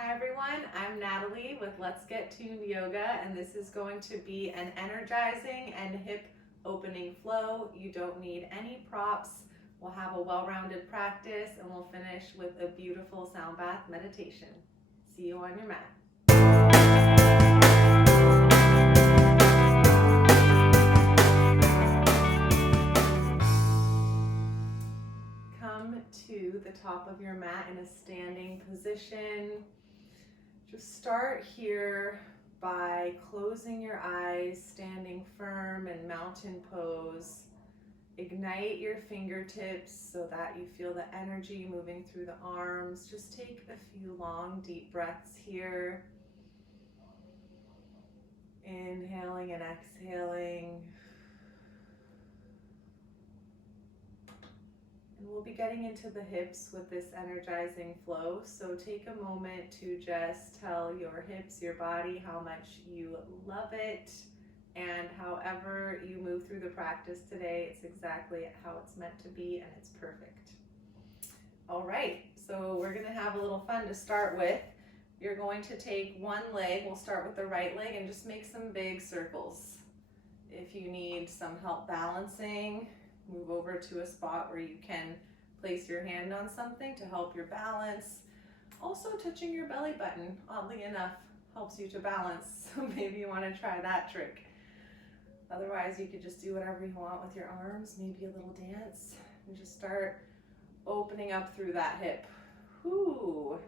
Hi everyone, I'm Natalie with Let's Get Tuned Yoga, and this is going to be an energizing and hip opening flow. You don't need any props. We'll have a well-rounded practice and we'll finish with a beautiful sound bath meditation. See you on your mat. Come to the top of your mat in a standing position. Just start here by closing your eyes, standing firm in mountain pose. Ignite your fingertips so that you feel the energy moving through the arms. Just take a few long, deep breaths here. Inhaling and exhaling. And we'll be getting into the hips with this energizing flow. So take a moment to just tell your hips, your body, how much you love it. And however you move through the practice today, it's exactly how it's meant to be, and it's perfect. All right, so we're gonna have a little fun to start with. You're going to take one leg, we'll start with the right leg, and just make some big circles. If you need some help balancing, move over to a spot where you can place your hand on something to help your balance. Also, touching your belly button, oddly enough, helps you to balance. So maybe you want to try that trick. Otherwise, you could just do whatever you want with your arms, maybe a little dance, and just start opening up through that hip. Whoo.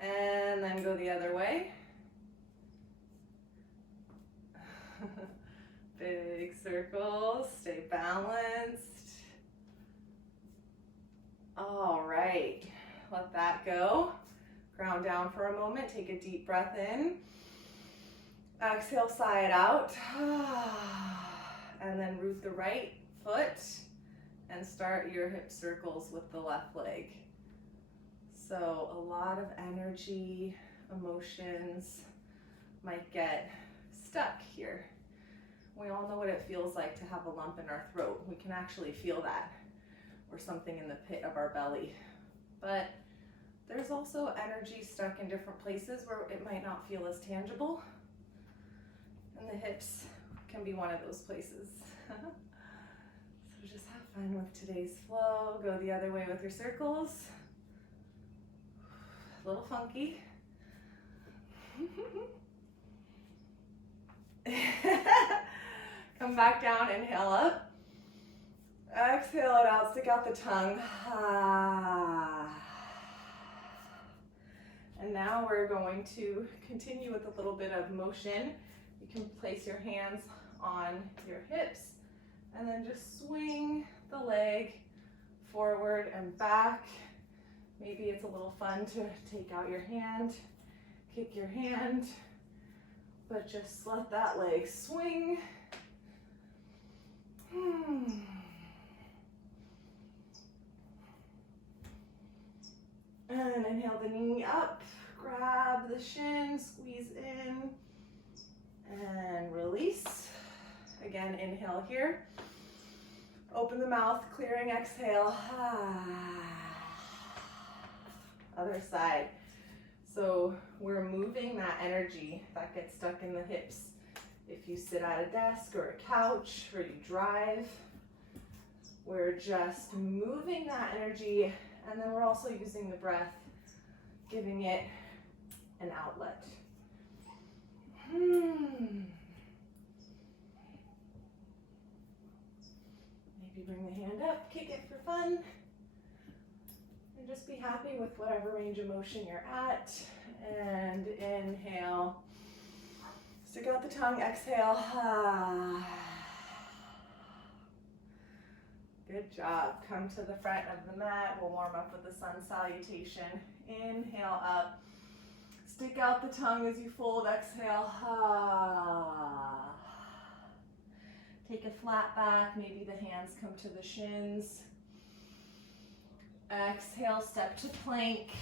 And then go the other way. Big circles, stay balanced. All right, let that go. Ground down for a moment, take a deep breath in. Exhale, sigh it out. And then root the right foot and start your hip circles with the left leg. So a lot of energy, emotions might get stuck here. We all know what it feels like to have a lump in our throat. We can actually feel that, or something in the pit of our belly. But there's also energy stuck in different places where it might not feel as tangible. And the hips can be one of those places. So just have fun with today's flow. Go the other way with your circles. A little funky. Come back down, inhale up. Exhale it out, stick out the tongue. And now we're going to continue with a little bit of motion. You can place your hands on your hips and then just swing the leg forward and back. Maybe it's a little fun to take out your hand, kick your hand, but just let that leg swing. And inhale the knee up, grab the shin, squeeze in, and release. Again, inhale here. Open the mouth, clearing exhale. Other side. So we're moving that energy that gets stuck in the hips. If you sit at a desk or a couch or you drive, we're just moving that energy, and then we're also using the breath, giving it an outlet. Maybe bring the hand up, kick it for fun, and just be happy with whatever range of motion you're at. And inhale, stick out the tongue, exhale. Good job. Come to the front of the mat. We'll warm up with the sun salutation. Inhale up. Stick out the tongue as you fold. Exhale. Take a flat back. Maybe the hands come to the shins. Exhale, step to plank.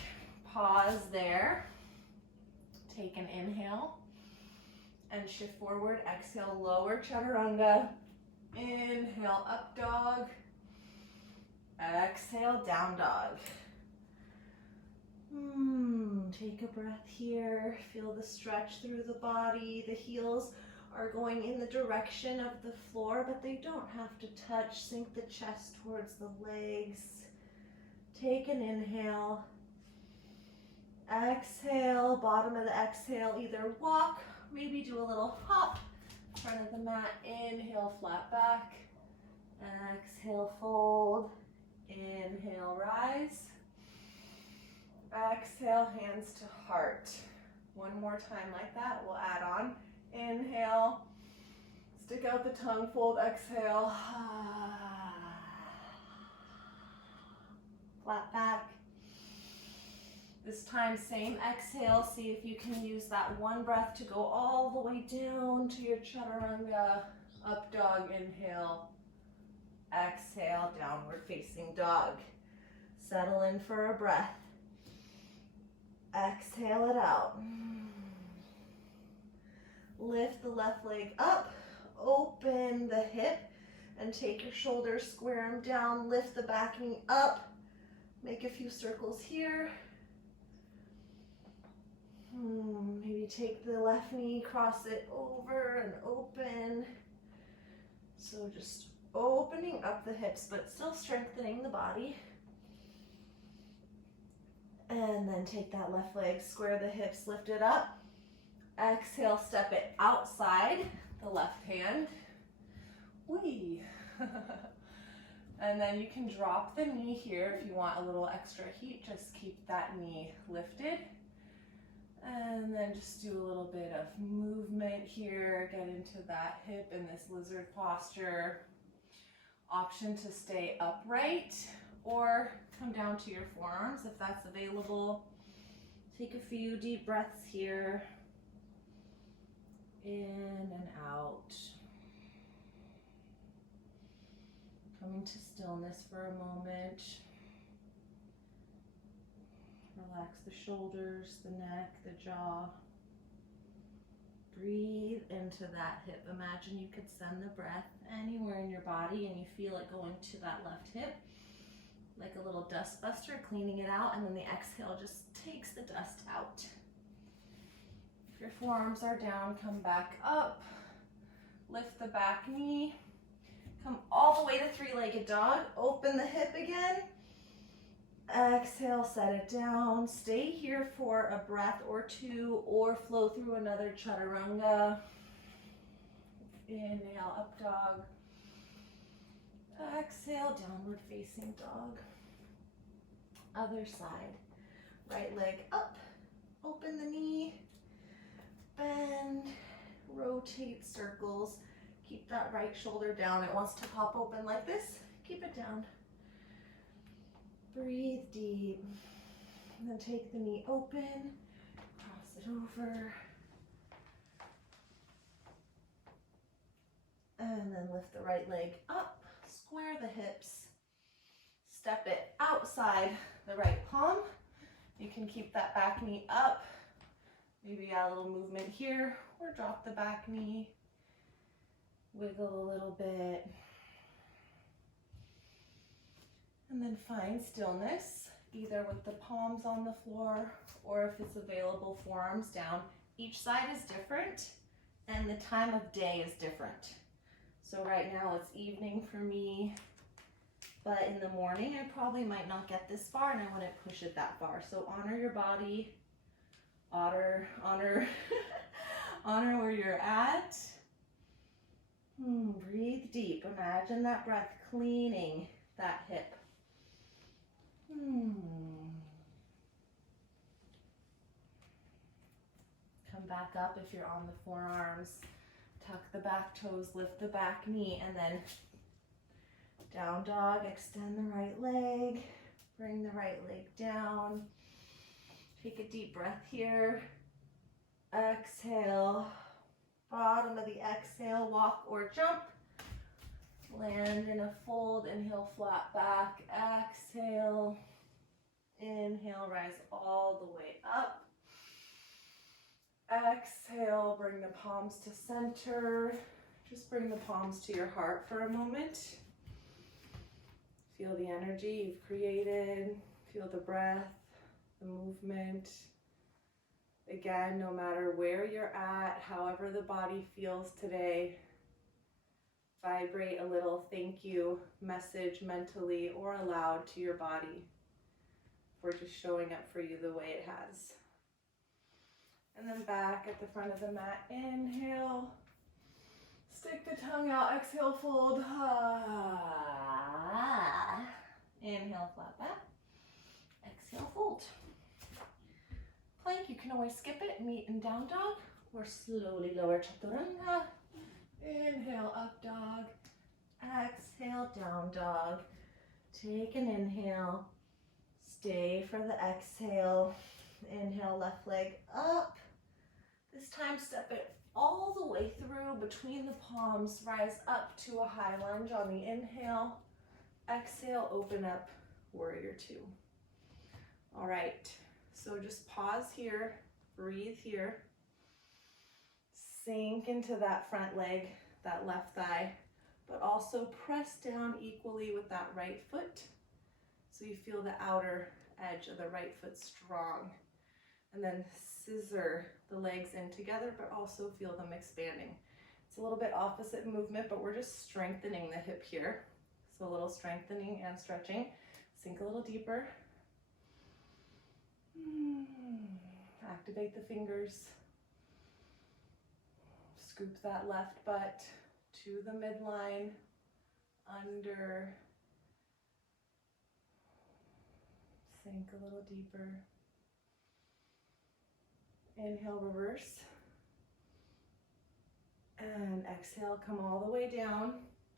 Pause there. Take an inhale and shift forward. Exhale, lower chaturanga. Inhale, up dog. Exhale, down dog. Take a breath here. Feel the stretch through the body. The heels are going in the direction of the floor, but they don't have to touch. Sink the chest towards the legs. Take an inhale. Exhale, bottom of the exhale, either walk, maybe do a little hop, front of the mat, inhale, flat back. Exhale, fold. Inhale, rise. Exhale, hands to heart. One more time like that, we'll add on. Inhale, stick out the tongue, fold, exhale. Flat back. This time, same exhale. See if you can use that one breath to go all the way down to your chaturanga. Up dog, inhale. Exhale, downward facing dog. Settle in for a breath. Exhale it out. Lift the left leg up, open the hip, and take your shoulders, square them down, lift the back knee up, make a few circles here. Maybe take the left knee, cross it over and open. So just opening up the hips, but still strengthening the body. And then take that left leg, square the hips, lift it up. Exhale, step it outside the left hand. Whee! And then you can drop the knee here if you want a little extra heat. Just keep that knee lifted. And then just do a little bit of movement here. Get into that hip in this lizard posture. Option to stay upright or come down to your forearms if that's available. Take a few deep breaths here. In and out. Coming to stillness for a moment. Relax the shoulders, the neck, the jaw. Breathe into that hip. Imagine you could send the breath anywhere in your body and you feel it going to that left hip. Like a little dust buster, cleaning it out, and then the exhale just takes the dust out. If your forearms are down, come back up. Lift the back knee. Come all the way to three-legged dog. Open the hip again. Exhale, set it down. Stay here for a breath or two, or flow through another chaturanga. Inhale, up dog. Exhale, downward facing dog. Other side. Right leg up. Open the knee. Bend. Rotate circles. Keep that right shoulder down. It wants to pop open like this. Keep it down. Breathe deep. And then take the knee open. Cross it over. And then lift the right leg up. Square the hips. Step it outside the right palm. You can keep that back knee up. Maybe add a little movement here, or drop the back knee. Wiggle a little bit. And then find stillness, either with the palms on the floor, or if it's available, forearms down. Each side is different, and the time of day is different. So right now it's evening for me, but in the morning I probably might not get this far and I wouldn't push it that far. So honor your body, honor where you're at. Breathe deep. Imagine that breath cleaning that hip. Come back up if you're on the forearms. Tuck the back toes, lift the back knee, and then down dog. Extend the right leg. Bring the right leg down. Take a deep breath here. Exhale. Bottom of the exhale, walk or jump. Land in a fold, inhale, flat back, exhale. Inhale, rise all the way up. Exhale, bring the palms to center. Just bring the palms to your heart for a moment. Feel the energy you've created. Feel the breath. the movement. Again, no matter where you're at, however the body feels today, vibrate a little thank you message mentally or aloud to your body for just showing up for you the way it has. And then back at the front of the mat, inhale, stick the tongue out, exhale, fold. Inhale, flat back, exhale, fold. Plank, you can always skip it, meet in down dog, or slowly lower chaturanga. Inhale, up dog, exhale, down dog. Take an inhale, stay for the exhale. Inhale, left leg up. This time step it all the way through between the palms, rise up to a high lunge on the inhale. Exhale, open up, warrior two. All right, so just pause here, breathe here. Sink into that front leg, that left thigh, but also press down equally with that right foot so you feel the outer edge of the right foot strong. And then scissor the legs in together, but also feel them expanding. It's a little bit opposite movement, but we're just strengthening the hip here. So a little strengthening and stretching. Sink a little deeper. Activate the fingers. Scoop that left butt to the midline, under. Sink a little deeper. Inhale, reverse. And exhale, come all the way down.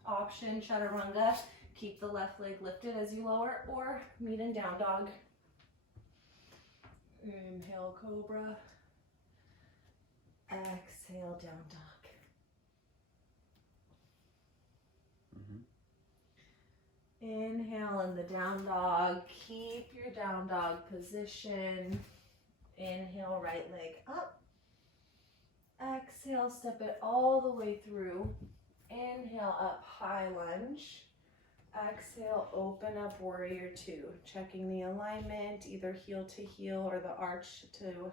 Option, chaturanga. Keep the left leg lifted as you lower, or meet in down dog. Inhale, cobra. Exhale, down dog. Inhale in the down dog. Keep your down dog position. Inhale, right leg up. Exhale, step it all the way through. Inhale, up, high lunge. Exhale, open up, warrior two. Checking the alignment, either heel to heel or the arch to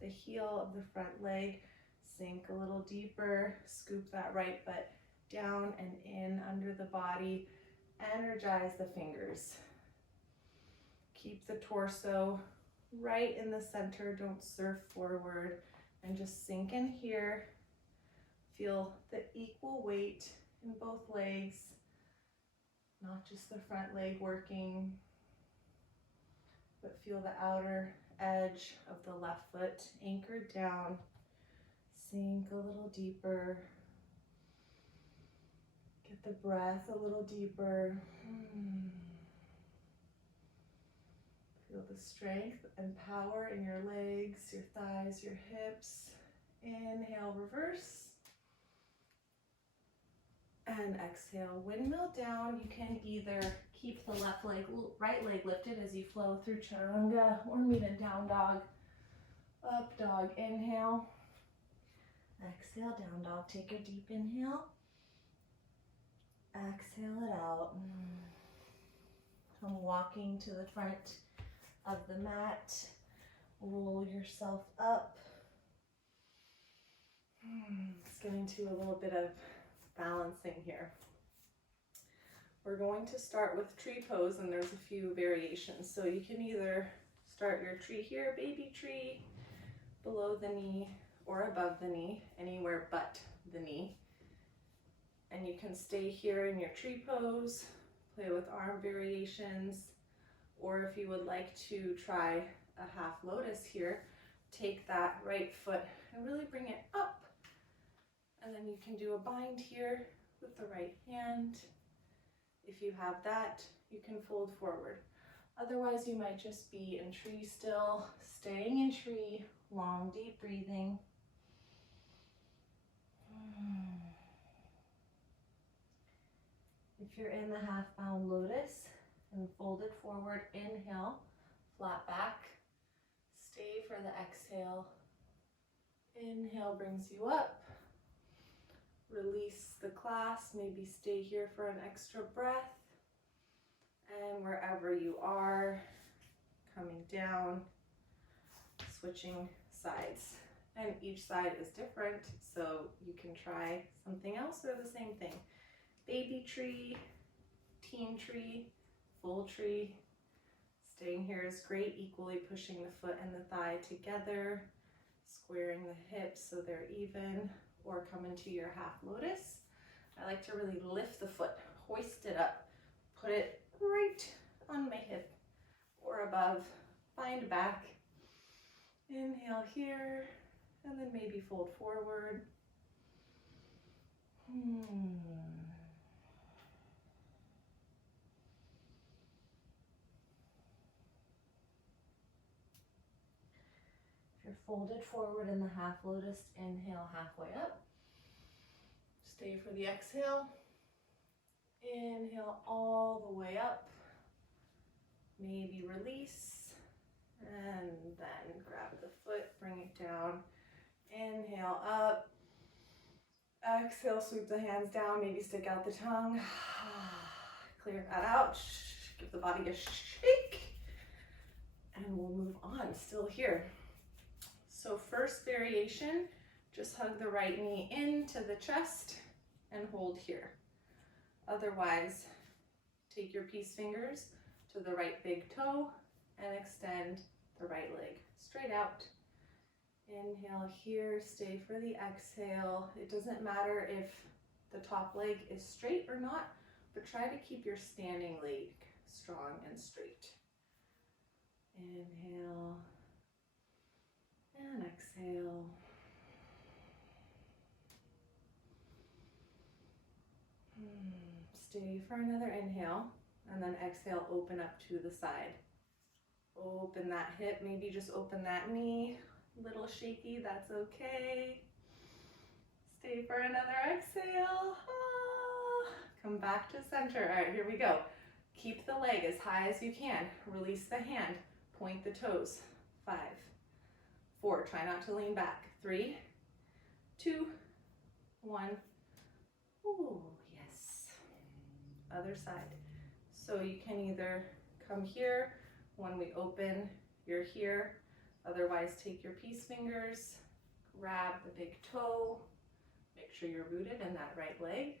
the heel of the front leg. Sink a little deeper, scoop that right butt down and in under the body. Energize the fingers. Keep the torso right in the center, don't surf forward, and just sink in here. Feel the equal weight in both legs, not just the front leg working, but feel the outer edge of the left foot anchored down. Sink a little deeper. Get the breath a little deeper. Feel the strength and power in your legs, your thighs, your hips. Inhale, reverse. And exhale, windmill down. You can either keep the left leg, right leg lifted as you flow through chaturanga, or meet in down dog. Up dog, inhale. Exhale, down dog. Take a deep inhale. Exhale it out. Come walking to the front of the mat. Roll yourself up. Let's get into a little bit of balancing here. We're going to start with tree pose, and there's a few variations. So you can either start your tree here, baby tree, below the knee or above the knee, anywhere but the knee. And you can stay here in your tree pose, play with arm variations, or if you would like to try a half lotus here, take that right foot and really bring it up. And then you can do a bind here with the right hand. If you have that, you can fold forward. Otherwise, you might just be in tree still, staying in tree, long, deep breathing. If you're in the half bound lotus and folded forward, inhale, flat back, stay for the exhale. Inhale brings you up. Release the clasp, maybe stay here for an extra breath. And wherever you are, coming down, switching sides. And each side is different, so you can try something else or the same thing. Baby tree, teen tree, full tree. Staying here is great, equally pushing the foot and the thigh together, squaring the hips so they're even, or come into your half lotus. I like to really lift the foot, hoist it up, put it right on my hip or above, find back. Inhale here, and then maybe fold forward. If you're folded forward in the half lotus, inhale halfway up. Stay for the exhale. Inhale all the way up. Maybe release. And then grab the foot, bring it down. Inhale up. Exhale, sweep the hands down, maybe stick out the tongue. Clear that out. Give the body a shake. And we'll move on, still here. So first variation, just hug the right knee into the chest and hold here. Otherwise, take your peace fingers to the right big toe and extend the right leg straight out. Inhale here, stay for the exhale. It doesn't matter if the top leg is straight or not, but try to keep your standing leg strong and straight. Inhale and exhale. Stay for another inhale, and then exhale, open up to the side. Open that hip, maybe just open that knee. A little shaky, that's okay. Stay for another exhale. Come back to center. All right, here we go. Keep the leg as high as you can. Release the hand. Point the toes. 5, 4. Try not to lean back. 3, 2, 1. Ooh, yes. Other side. So you can either come here. When we open, you're here. Otherwise, take your peace fingers, grab the big toe, make sure you're rooted in that right leg.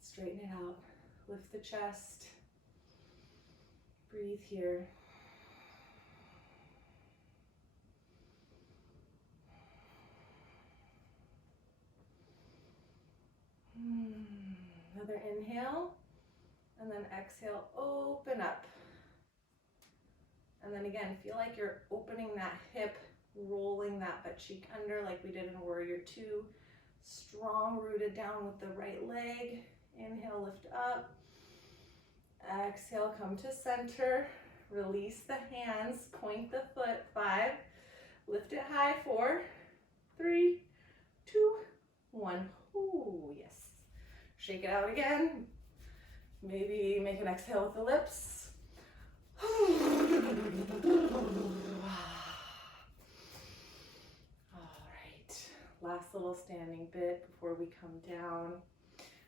Straighten it out, lift the chest, breathe here. Another inhale, and then exhale, open up. And then again, feel like you're opening that hip, rolling that butt cheek under like we did in Warrior 2. Strong, rooted down with the right leg. Inhale, lift up. Exhale, come to center. Release the hands, point the foot. 5, lift it high. 4, 3, 2, 1. Ooh, yes. Shake it out again. Maybe make an exhale with the lips. All right, last little standing bit before we come down.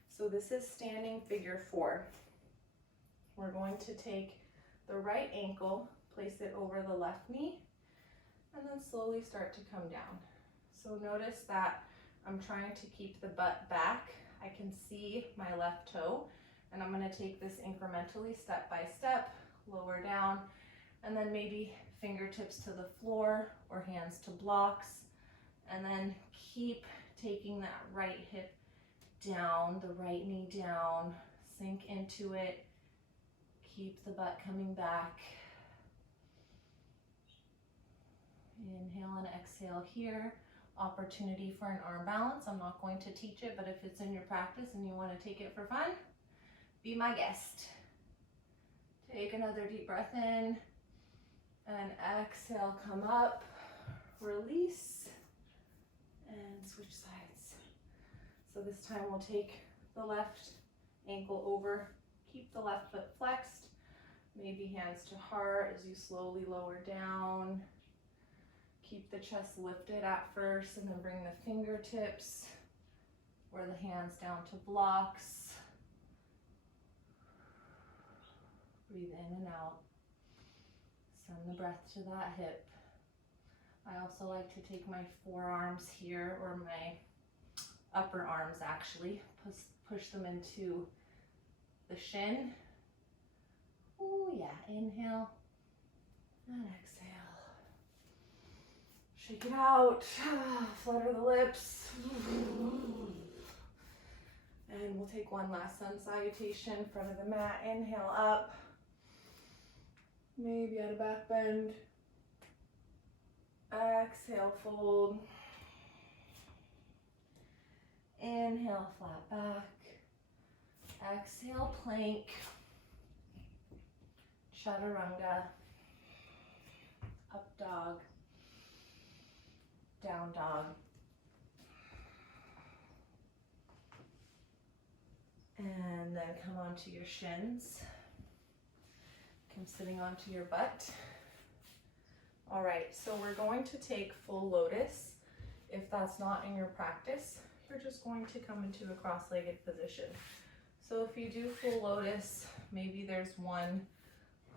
So this is standing figure 4. We're going to take the right ankle, place it over the left knee, and then slowly start to come down. So notice that I'm trying to keep the butt back. I can see my left toe, and I'm going to take this incrementally, step by step. Lower down, and then maybe fingertips to the floor or hands to blocks, and then keep taking that right hip down, the right knee down, sink into it, keep the butt coming back. Inhale and exhale here. Opportunity for an arm balance. I'm not going to teach it, but if it's in your practice and you want to take it for fun, be my guest. Take another deep breath in and exhale, come up, release, and switch sides. So this time we'll take the left ankle over, keep the left foot flexed, maybe hands to heart as you slowly lower down. Keep the chest lifted at first and then bring the fingertips or the hands down to blocks. Breathe in and out. Send the breath to that hip. I also like to take my forearms here, or my upper arms actually, push them into the shin. Oh yeah, inhale and exhale. Shake it out, flutter the lips. And we'll take one last sun salutation, front of the mat, inhale up. Maybe at a back bend. Exhale, fold. Inhale, flat back. Exhale, plank. Chaturanga. Up dog. Down dog. And then come onto your shins. Come sitting onto your butt. All right, so we're going to take full lotus. If that's not in your practice, you're just going to come into a cross-legged position. So if you do full lotus, maybe there's one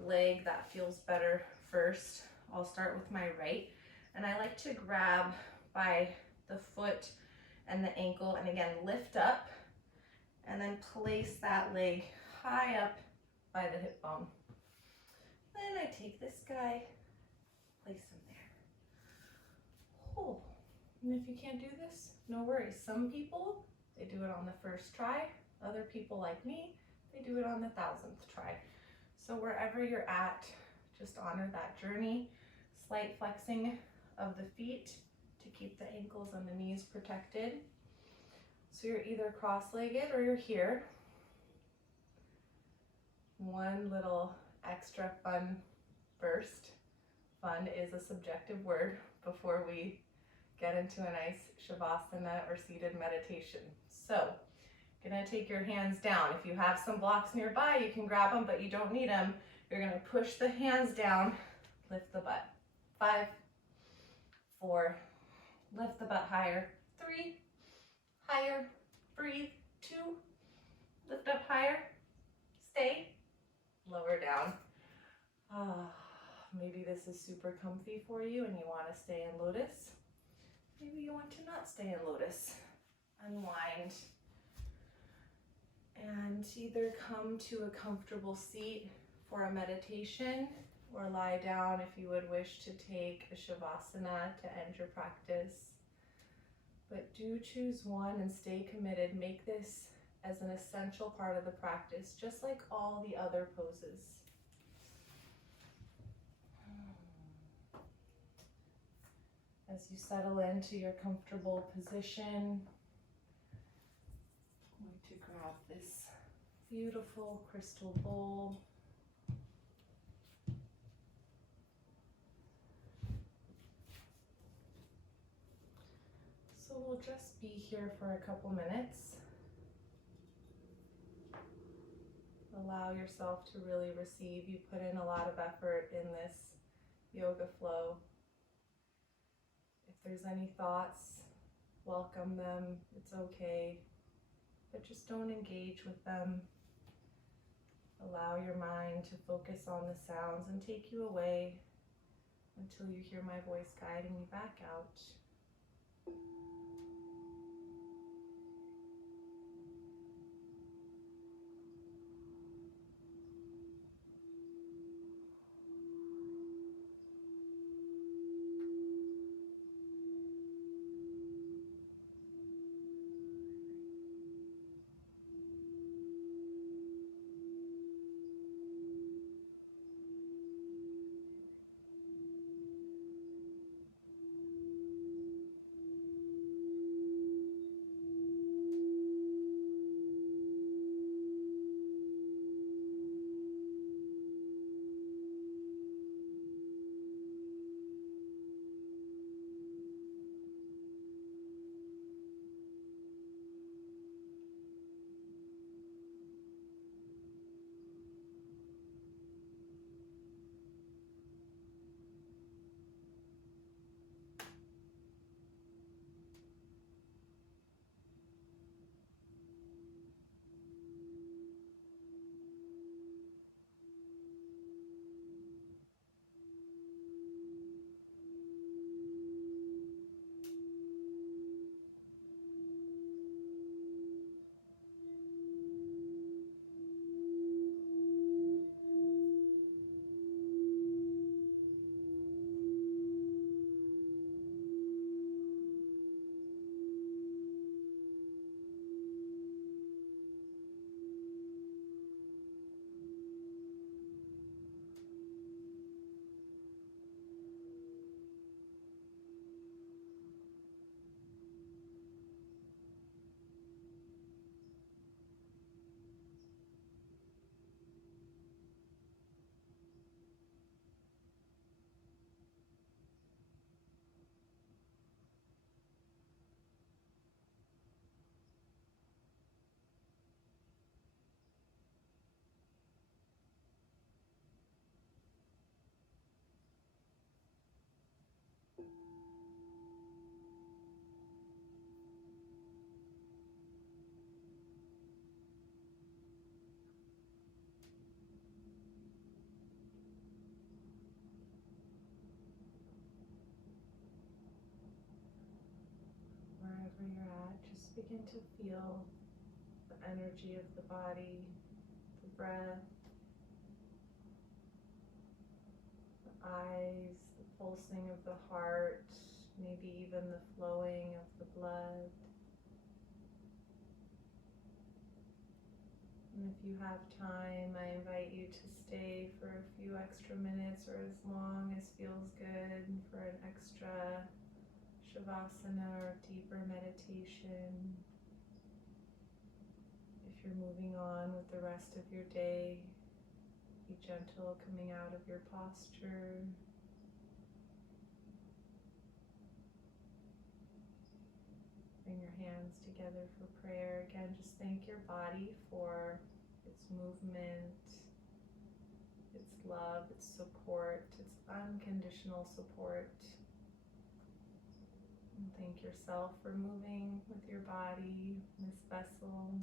leg that feels better first. I'll start with my right, and I like to grab by the foot and the ankle, and again, lift up, and then place that leg high up by the hip bone. Then I take this guy, place him there. Oh. And if you can't do this, no worries. Some people, they do it on the first try. Other people like me, they do it on the 1000th try. So wherever you're at, just honor that journey. Slight flexing of the feet to keep the ankles and the knees protected. So you're either cross-legged or you're here. One little extra fun first. Fun is a subjective word before we get into a nice Savasana or seated meditation. So, gonna take your hands down. If you have some blocks nearby, you can grab them, but you don't need them. You're gonna push the hands down, lift the butt. 5, 4, lift the butt higher. 3, higher, breathe. 2, lift up higher, stay, lower down. Maybe this is super comfy for you and you wanna stay in lotus. Maybe you want to not stay in lotus. Unwind. And either come to a comfortable seat for a meditation or lie down if you would wish to take a Savasana to end your practice. But do choose one and stay committed. Make this as an essential part of the practice, just like all the other poses. As you settle into your comfortable position, I'm going to grab this beautiful crystal bowl. So we'll just be here for a couple minutes. Allow yourself to really receive. You put in a lot of effort in this yoga flow. If there's any thoughts, welcome them. It's okay, but just don't engage with them. Allow your mind to focus on the sounds and take you away until you hear my voice guiding you back out. wherever you're at, just begin to feel the energy of the body, the breath, the eyes, the pulsing of the heart, maybe even the flowing of the blood. And if you have time, I invite you to stay for a few extra minutes or as long as feels good for an extra Savasana or deeper meditation. If you're moving on with the rest of your day, be gentle coming out of your posture. Bring your hands together for prayer. Again, just thank your body for its movement, its love, its support, its unconditional support. And thank yourself for moving with your body, this vessel.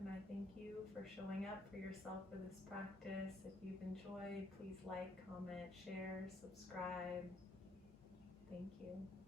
And I thank you for showing up for yourself for this practice. If you've enjoyed, please like, comment, share, subscribe. Thank you.